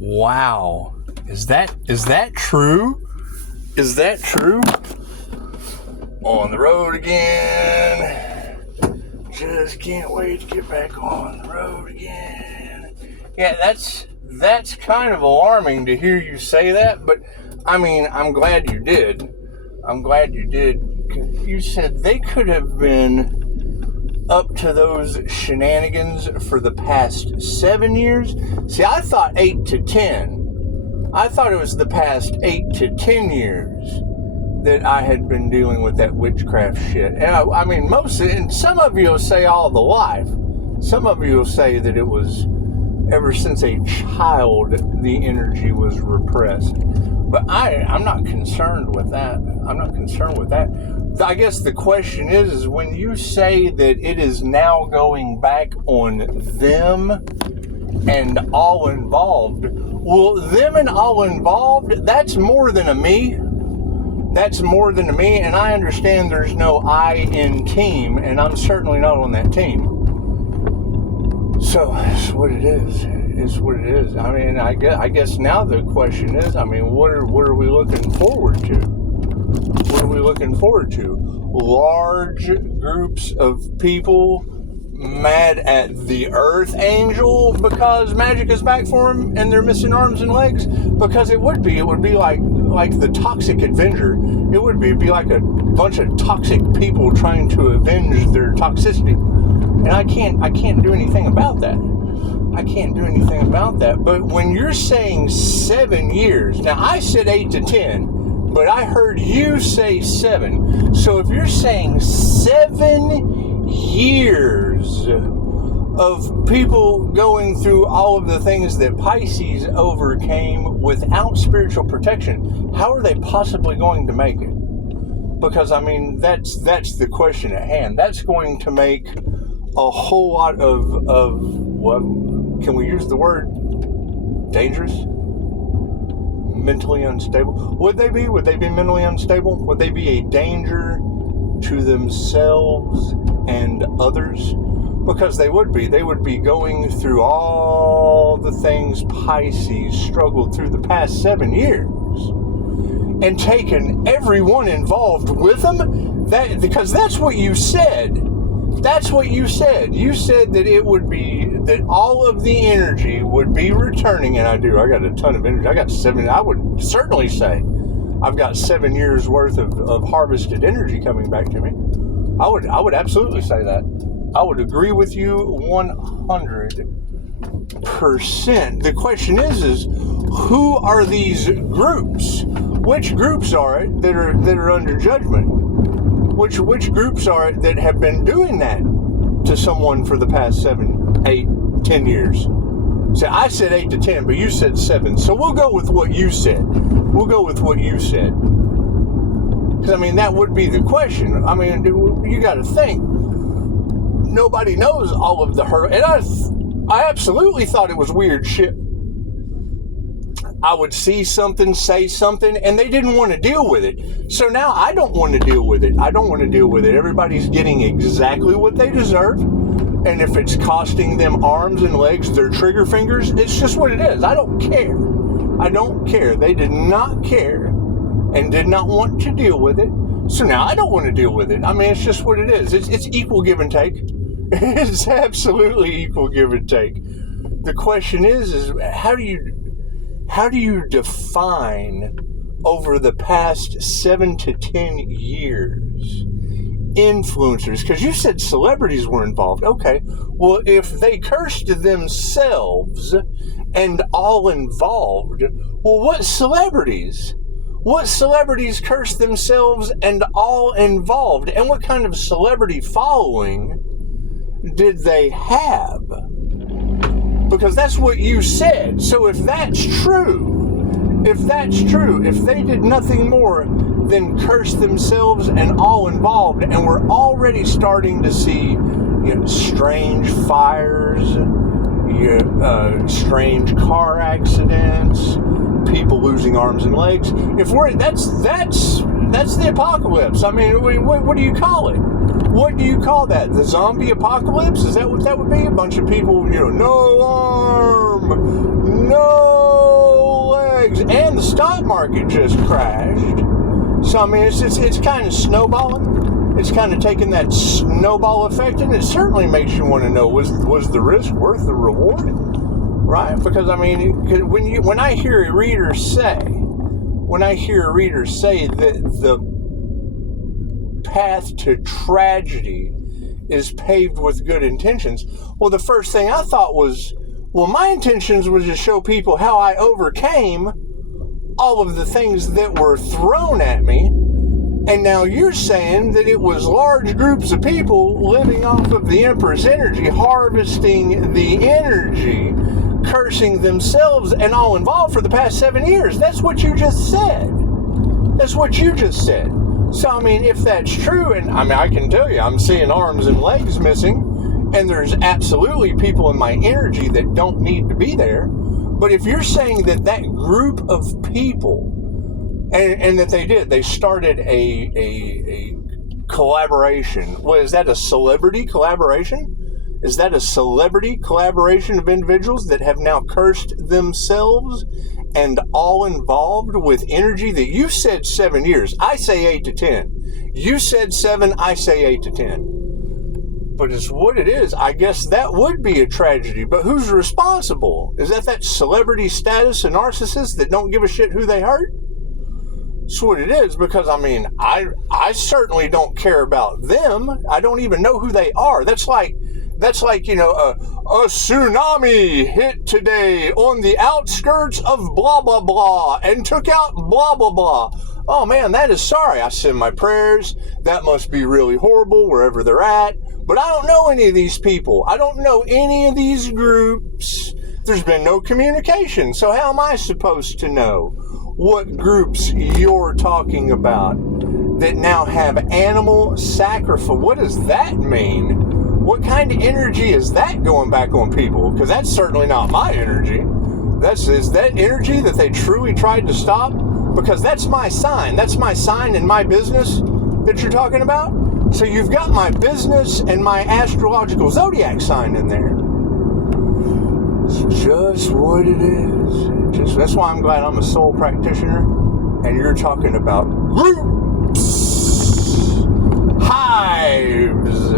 Wow. Is that true? Is that true? On the road again. Just can't wait to get back on the road again. Yeah, that's kind of alarming to hear you say that, but I mean, I'm glad you did. You said they could have been up to those shenanigans for the past 7 years. See, I thought 8 to 10. I thought it was the past 8 to 10 years that I had been dealing with that witchcraft shit. And I mean, and some of you will say all the life. Some of you will say that it was ever since a child, the energy was repressed. But I'm not concerned with that. I guess the question is when you say that it is now going back on them and all involved, well, them and all involved, that's more than a me. That's more than a me, and I understand there's no I in team, and I'm certainly not on that team. So, it's what it is. It's what it is. I mean, I guess now the question is, I mean, what are we looking forward to? What are we looking forward to? Large groups of people mad at the Earth Angel because magic is back for them and they're missing arms and legs? Because it would be like the Toxic Avenger. It'd be like a bunch of toxic people trying to avenge their toxicity. And I can't do anything about that. But when you're saying 7 years, now I said 8 to 10, but I heard you say 7. So if you're saying 7 years of people going through all of the things that Pisces overcame without spiritual protection, how are they possibly going to make it? Because, I mean, that's the question at hand. That's going to make a whole lot of what, can we use the word dangerous? Mentally unstable? Would they be mentally unstable? Would they be a danger to themselves and others? Because they would be going through all the things Pisces struggled through the past 7 years and taking everyone involved with them. Because that's what you said. That's what you said. You said that it would be, that all of the energy would be returning, and I got a ton of energy. I got 7, I would certainly say I've got 7 years worth of harvested energy coming back to me. I would absolutely say that. I would agree with you 100%. The question is who are these groups? Which groups are it that are under judgment? Which groups are it that have been doing that to someone for the past 7, 8, 10 years? So I said 8 to 10, but you said 7. So we'll go with what you said. Because, I mean, that would be the question. I mean, you got to think. Nobody knows all of the hurt. And I absolutely thought it was weird shit. I would see something, say something, and they didn't want to deal with it. So now I don't want to deal with it. Everybody's getting exactly what they deserve. And if it's costing them arms and legs, their trigger fingers, it's just what it is. I don't care. They did not care and did not want to deal with it. So now I don't want to deal with it. I mean, it's just what it is. It's equal give and take. It's absolutely equal give and take. The question is how do you define over the past 7 to 10 years influencers? Because you said celebrities were involved. Okay, well, if they cursed themselves and all involved, well, what celebrities cursed themselves and all involved? And what kind of celebrity following did they have? Because that's what you said. So if that's true, if they did nothing more than curse themselves and all involved, and we're already starting to see, strange fires, strange car accidents, people losing arms and legs. That's the apocalypse. I mean, what do you call it? What do you call that? The zombie apocalypse? Is that what that would be? A bunch of people, no arm, no legs, and the stock market just crashed. So, I mean, it's kind of snowballing. It's kind of taking that snowball effect, and it certainly makes you want to know, was the risk worth the reward? Right? Because, I mean, when I hear a reader say that the path to tragedy is paved with good intentions, well, the first thing I thought was, well, my intentions was to show people how I overcame all of the things that were thrown at me. And now you're saying that it was large groups of people living off of the Empress energy, harvesting the energy, cursing themselves and all involved for the past 7 years. That's what you just said. That's what you just said. So, I mean, if that's true, and I mean, I can tell you, I'm seeing arms and legs missing, and there's absolutely people in my energy that don't need to be there. But if you're saying that that group of people, and that they started a collaboration. Well, is that a celebrity collaboration? Is that a celebrity collaboration of individuals that have now cursed themselves and all involved with energy that you said 7 years? I say 8 to 10. You said 7, I say 8 to 10. But it's what it is. I guess that would be a tragedy. But who's responsible? Is that celebrity status and narcissist that don't give a shit who they hurt? That's what it is, because, I mean, I certainly don't care about them. I don't even know who they are. That's like, you know, a tsunami hit today on the outskirts of blah, blah, blah, and took out blah, blah, blah. Oh, man, that is sorry. I send my prayers. That must be really horrible wherever they're at. But I don't know any of these people. I don't know any of these groups. There's been no communication. So how am I supposed to know what groups you're talking about that now have animal sacrifice? What does that mean? What kind of energy is that going back on people? Because that's certainly not my energy. Is that energy that they truly tried to stop? Because that's my sign. That's my sign in my business that you're talking about. So you've got my business and my astrological zodiac sign in there. It's just what it is. That's why I'm glad I'm a soul practitioner, and you're talking about groups, hives,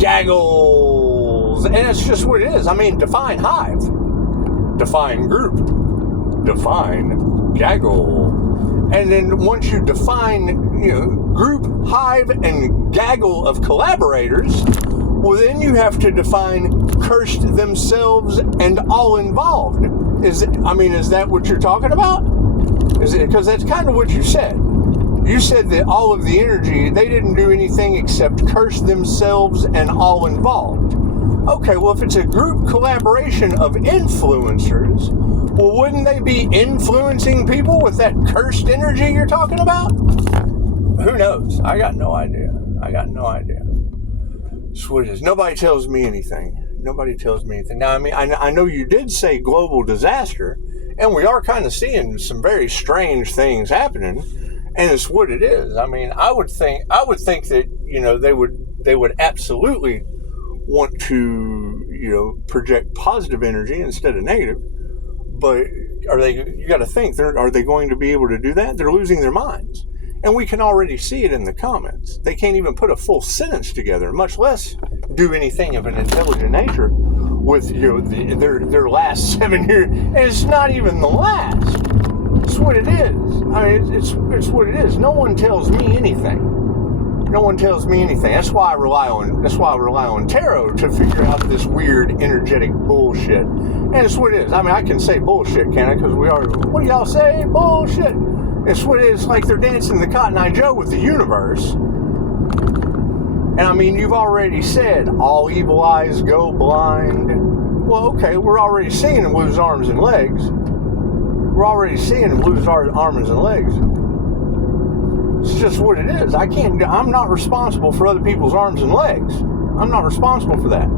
gaggles, and it's just what it is. I mean, define hive, define group, define gaggle, and then once you define, you know, group, hive, and gaggle of collaborators, well, then you have to define cursed themselves and all involved. Is that what you're talking about? Is it? Because that's kind of what you said. You said that all of the energy, they didn't do anything except curse themselves and all involved. Okay, well, if it's a group collaboration of influencers, well, wouldn't they be influencing people with that cursed energy you're talking about? Who knows? I got no idea. That's what it is. Nobody tells me anything. Now, I mean, I know you did say global disaster, and we are kind of seeing some very strange things happening, and it's what it is. I mean, I would think that, you know, they would absolutely want to, you know, project positive energy instead of negative. But you got to think, are they going to be able to do that? They're losing their minds. And we can already see it in the comments. They can't even put a full sentence together, much less do anything of an intelligent nature with, you know, their last 7 years. And it's not even the last. It's what it is. I mean, it's what it is. No one tells me anything. That's why I rely on tarot to figure out this weird energetic bullshit. And it's what it is. I mean, I can say bullshit, can I? Because what do y'all say? Bullshit. It's what it is. Like they're dancing the Cotton Eye Joe with the universe. And I mean, you've already said all evil eyes go blind. Well, okay, we're already seeing him lose arms and legs. It's just what it is. I'm not responsible for other people's arms and legs. I'm not responsible for that.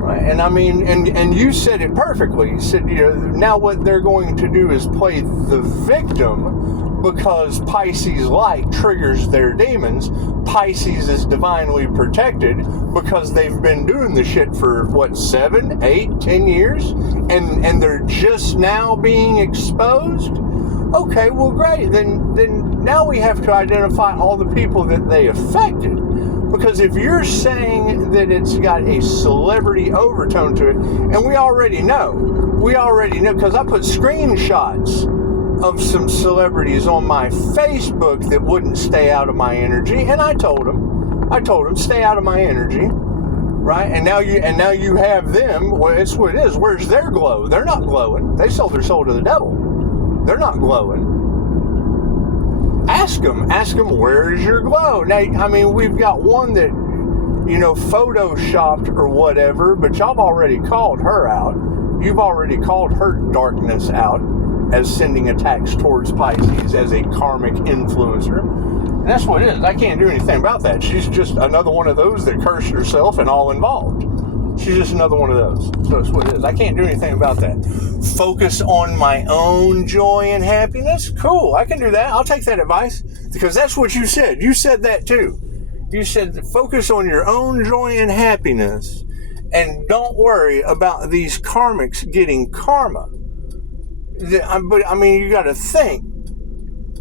Right? And I mean, and you said it perfectly. You said, now what they're going to do is play the victim because Pisces light triggers their demons. Pisces is divinely protected because they've been doing the shit for, 7, 8, 10 years? And they're just now being exposed? Okay, well, great. Then now we have to identify all the people that they affected. Because if you're saying that it's got a celebrity overtone to it, and we already know, because I put screenshots of some celebrities on my Facebook that wouldn't stay out of my energy, and I told them, stay out of my energy, right? And now you have them. Well, it's what it is. Where's their glow? They're not glowing. They sold their soul to the devil. They're not glowing. Ask them, where's your glow? Now, I mean, we've got one that, photoshopped or whatever, but y'all have already called her out. You've already called her darkness out as sending attacks towards Pisces as a karmic influencer. And that's what it is. I can't do anything about that. She's just another one of those that cursed herself and all involved. She's just another one of those. So that's what it is. I can't do anything about that. Focus on my own joy and happiness? Cool, I can do that. I'll take that advice. Because that's what you said. You said that too. You said focus on your own joy and happiness and don't worry about these karmics getting karma. But, I mean, you got to think.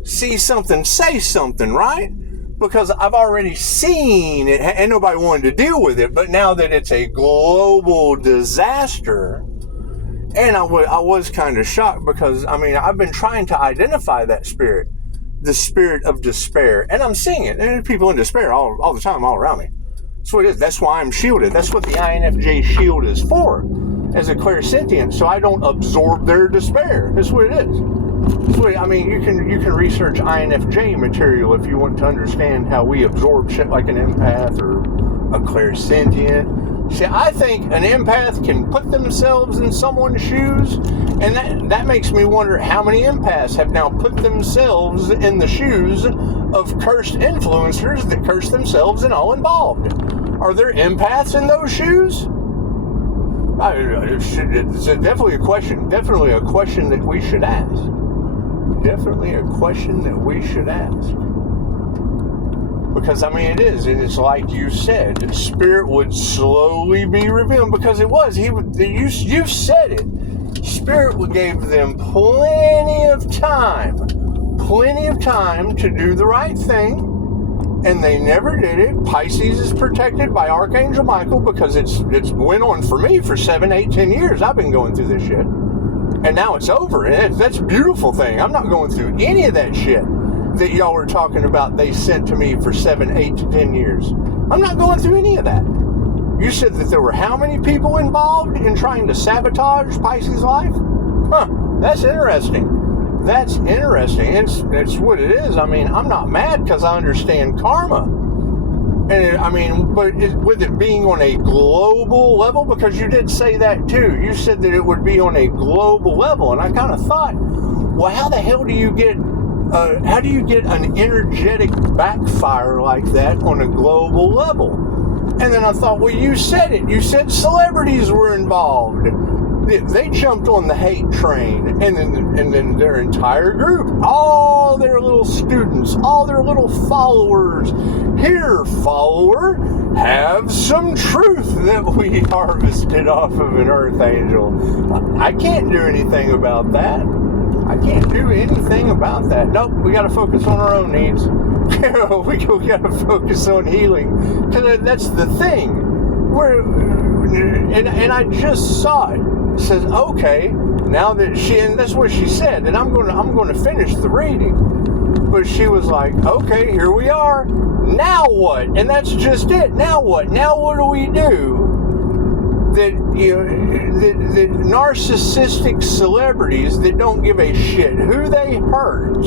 See something, say something, right? Because I've already seen it, and nobody wanted to deal with it, but now that it's a global disaster, and I was kind of shocked because, I mean, I've been trying to identify that spirit, the spirit of despair, and I'm seeing it, and there's people in despair all the time, all around me. That's what it is. That's why I'm shielded. That's what the INFJ shield is for, as a clairsentient, so I don't absorb their despair. That's what it is. I mean, you can research INFJ material if you want to understand how we absorb shit like an empath or a clairsentient. See, I think an empath can put themselves in someone's shoes, and that makes me wonder how many empaths have now put themselves in the shoes of cursed influencers that curse themselves and all involved. Are there empaths in those shoes? It's definitely a question. Definitely a question that we should ask. Definitely a question that we should ask. Because, I mean, it is. And it's like you said, spirit would slowly be revealed. Because it was. You said it. Spirit gave them plenty of time to do the right thing. And they never did it. Pisces is protected by Archangel Michael because it's went on for me for 7, 8, 10 years. I've been going through this shit. And now it's over. And that's a beautiful thing. I'm not going through any of that shit that y'all were talking about they sent to me for 7, 8 to 10 years. I'm not going through any of that. You said that there were how many people involved in trying to sabotage Pisces' life? Huh, that's interesting. That's interesting. It's what it is. I mean, I'm not mad because I understand karma. And with it being on a global level, because you did say that too. You said that it would be on a global level, and I kind of thought, well, how the hell do you get an energetic backfire like that on a global level? And then I thought, well, you said it. You said celebrities were involved. They jumped on the hate train, and then their entire group, all their little students, all their little followers. Here, follower, have some truth that we harvested off of an earth angel. I can't do anything about that. I can't do anything about that. Nope, we got to focus on our own needs. we got to focus on healing, because that's the thing. And I just saw it. It says, okay, now that and that's what she said, and I'm going to finish the reading. But she was like, okay, here we are. Now what? And that's just it. Now what? Now what do we do? That that narcissistic celebrities that don't give a shit who they hurt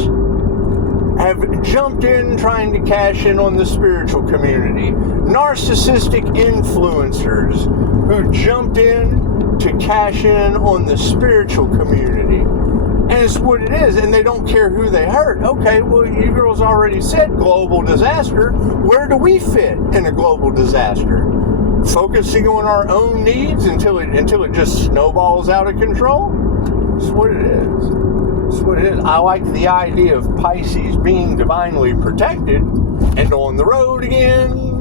have jumped in trying to cash in on the spiritual community. Narcissistic influencers who jumped in to cash in on the spiritual community. And it's what it is, and they don't care who they hurt. Okay, well, you girls already said global disaster. Where do we fit in a global disaster? focusing on our own needs until it just snowballs out of control. That's what it is. That's what it is. I like the idea of Pisces being divinely protected and on the road again.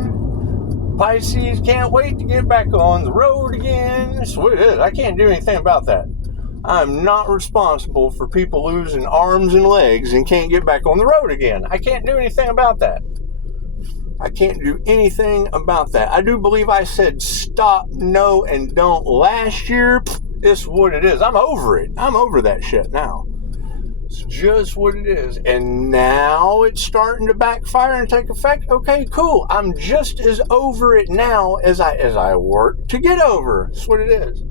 Pisces can't wait to get back on the road again. That's what it is. I can't do anything about that. I'm not responsible for people losing arms and legs and can't get back on the road again. I can't do anything about that. I can't do anything about that. I do believe I said stop, no, and don't last year. It's what it is. I'm over it. I'm over that shit now. It's just what it is. And now it's starting to backfire and take effect. Okay, cool. I'm just as over it now as I work to get over. That's what it is.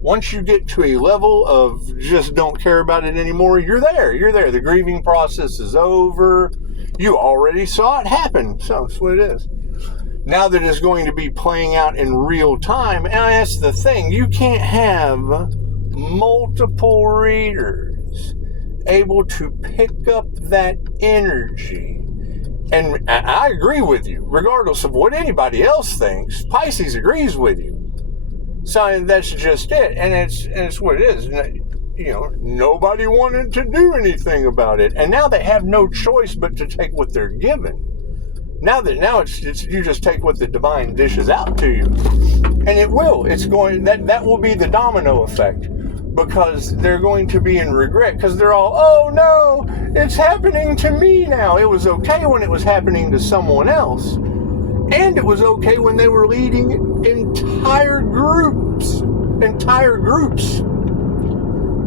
Once you get to a level of just don't care about it anymore, you're there. You're there. The grieving process is over. You already saw it happen. So that's what it is. Now that it's going to be playing out in real time, and that's the thing, you can't have multiple readers able to pick up that energy. And I agree with you, regardless of what anybody else thinks. Pisces agrees with you. So that's just it. And it's what it is. You know, nobody wanted to do anything about it. And now they have no choice but to take what they're given. Now it's you just take what the divine dishes out to you. And it will. It's going that will be the domino effect, because they're going to be in regret, because they're all, oh no, it's happening to me now. It was okay when it was happening to someone else. And it was okay when they were leading entire groups.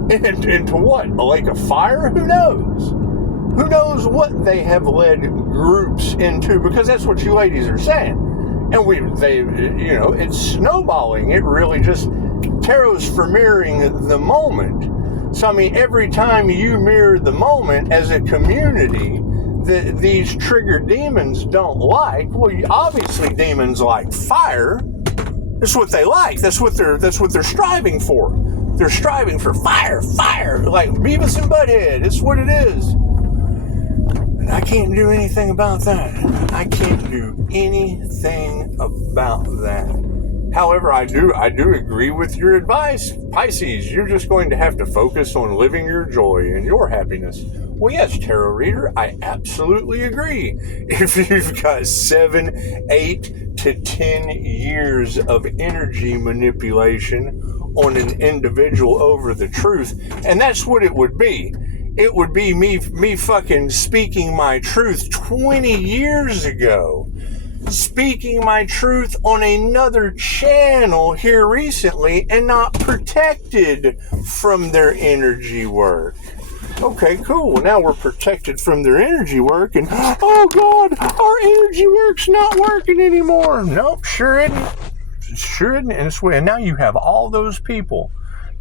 Into what? A lake of fire? Who knows? Who knows what they have led groups into? Because that's what you ladies are saying. And it's snowballing. It really just, tarot's for mirroring the moment. So, I mean, every time you mirror the moment as a community that these triggered demons don't like, well, obviously demons like fire. That's what they like. That's what they're striving for. They're striving for fire, like Beavis and Butthead. It's what it is. And I can't do anything about that. I can't do anything about that. However, I do agree with your advice. Pisces, you're just going to have to focus on living your joy and your happiness. Well, yes, tarot reader, I absolutely agree. If you've got 7, 8 to 10 years of energy manipulation on an individual over the truth, and that's what it would be. It would be me fucking speaking my truth 20 years ago. Speaking my truth on another channel here recently and not protected from their energy work. Okay, cool. Now we're protected from their energy work, and oh God, our energy work's not working anymore. Nope, sure isn't. Sure isn't. And now you have all those people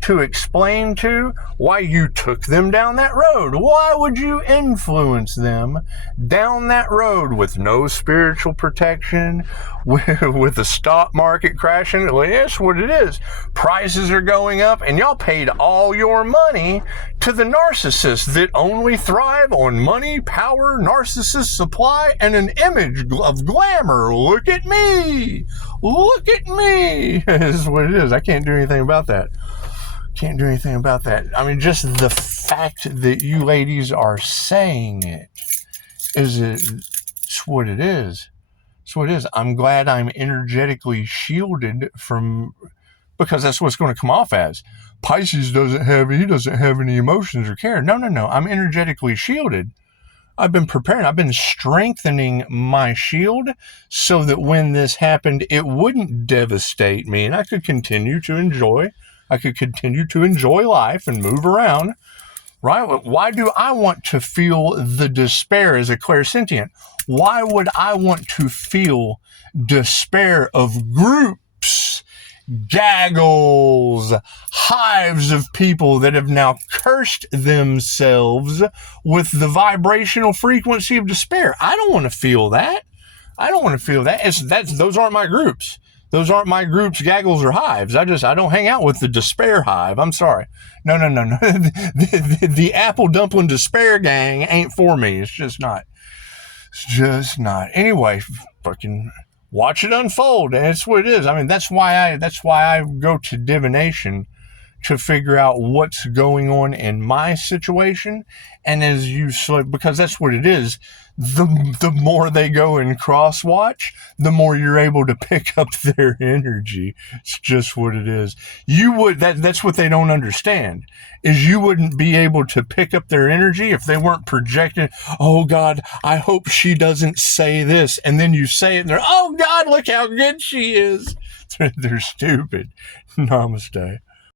to explain to why you took them down that road. Why would you influence them down that road with no spiritual protection, with the stock market crashing? Well, that's what it is. Prices are going up, and y'all paid all your money to the narcissists that only thrive on money, power, narcissist supply, and an image of glamour. Look at me. Look at me. This is what it is. I can't do anything about that. Can't do anything about that. I mean, just the fact that you ladies are saying it's what it is. It's what it is. I'm glad I'm energetically shielded from, because that's what it's going to come off as. Pisces doesn't have any emotions or care. No. I'm energetically shielded. I've been preparing. I've been strengthening my shield so that when this happened, it wouldn't devastate me, and I could continue to enjoy life and move around, right? Why do I want to feel the despair as a clairsentient? Why would I want to feel despair of groups, gaggles, hives of people that have now cursed themselves with the vibrational frequency of despair? I don't want to feel that. Those aren't my groups. Those aren't my groups, gaggles or hives. I don't hang out with the despair hive. I'm sorry. No. The apple dumpling despair gang ain't for me. It's just not. Anyway, fucking watch it unfold. And it's what it is. I mean, that's why I go to divination, to figure out what's going on in my situation. And as you slip, because that's what it is, the more they go and cross watch, the more you're able to pick up their energy. It's just what it is. That's what they don't understand, is you wouldn't be able to pick up their energy if they weren't projecting, oh God, I hope she doesn't say this. And then you say it and they're, oh God, look how good she is. They're stupid. Namaste.